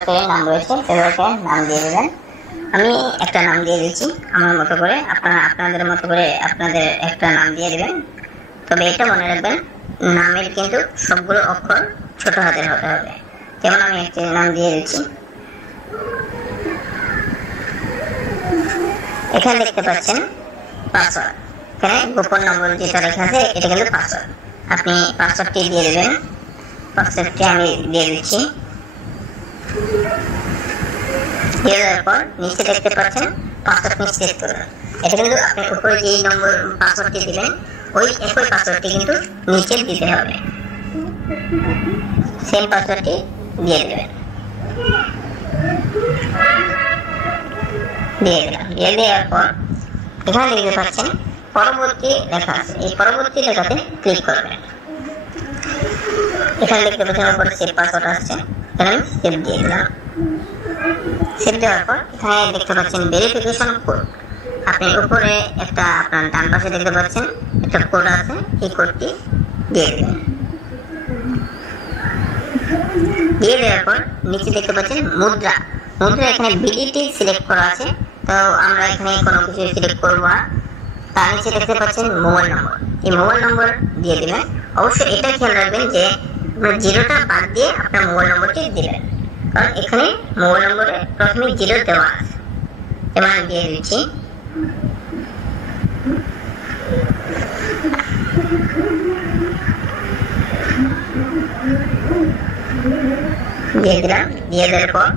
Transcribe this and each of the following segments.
নাম রয়েছে সেগুলোকে নাম দিয়ে দেবেন। আমি একটা নাম দিয়ে দিচ্ছি আমার মতো করে, আপনারা আপনাদের মতো করে আপনাদের একটা নাম দিয়ে দেবেন। তবে এটা মনে রাখবেন, নামের কিন্তু সবগুলো অক্ষর ছোট হাতের হতে হবে। যেমন আমি একটি নাম দিয়ে দিচ্ছি, এখানে দেখতে পাচ্ছেন পাসওয়ার্ড, এখানে গোপন নম্বর যেটা লেখা আছে এটা কিন্তু পাসওয়ার্ড। আপনি পাসওয়ার্ডটি দিয়ে দেবেন। পাসওয়ার্ডটি আমি দিয়ে দিচ্ছি। দিয়ে দেওয়ার পর নিচে দেখতে পাচ্ছেন পাসওয়ার্ড নিশ্চিত করুন। এটা কিন্তু আপনি উপরে যে নম্বর পাসওয়ার্ডটি দিলেন ওই একই পাসওয়ার্ডটি কিন্তু নিচে দিতে হবে। সেম পাসওয়ার্ডটি দিয়ে দেবেন। দিয়ে দিলাম। দিয়ে দেওয়ার পর এখানে দেখতে পাচ্ছেন পরবর্তী লেখা আছে, এই পরবর্তী লেখাতে ক্লিক করবেন। এখানে দেখতে পাচ্ছেন উপরে সেভ পাসওয়ার্ড আসছে, এখানে আমি সেভ দিয়ে দিলাম। সেভ দেওয়ার পর এখানে দেখতে পাচ্ছেন ভেরিফিকেশন কোড। আপনি উপরে একটা আপনার ডান পাশে দেখতে পাচ্ছেন একটা কোড আছে, এই কোডটি দিয়ে দেবেন। দিয়ে দেওয়ার পর নিচে দেখতে পাচ্ছেন মুদ্রা। মুদ্রা এখানে বিডিটি সিলেক্ট করা আছে, তো আমরা এখানে কোনো কিছু সিলেক্ট করবো না। তার নিচে দেখতে পাচ্ছেন মোবাইল নম্বর, এই মোবাইল নম্বর দিয়ে দিবেন। অবশ্যই এটা খেয়াল রাখবেন যে জিরোটা বাদ দিয়ে আপনার মোবাইল নম্বরটি দিবেন, কারণ এখানে মোবাইল নম্বরে প্রথমে জিরো দেওয়া আছে। এবার আমি দিয়ে দিচ্ছি। দিয়ে দিলাম। দিয়ে দেওয়ার পর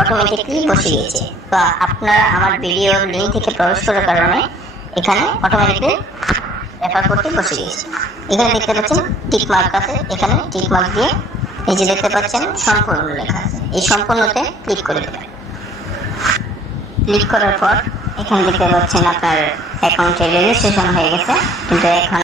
অটোমেটিকলি বসে গিয়েছে। তো আপনারা আমার ভিডিও লিঙ্ক থেকে প্রবেশ করার কারণে এখানে অটোমেটিকলি রেফার করতে বসে গিয়েছে। এখানে দেখতে পাচ্ছেন টিক মার্ক আছে, এখানে টিক মার্ক দিয়ে এই যে দেখতে পাচ্ছেন সম্পূর্ণ লেখা আছে, এই সম্পূর্ণতে ক্লিক করে দেবেন। ক্লিক করার পর এখানে দেখতে পাচ্ছেন আপনার অ্যাকাউন্টে রেজিস্ট্রেশন হয়ে গেছে, কিন্তু এখন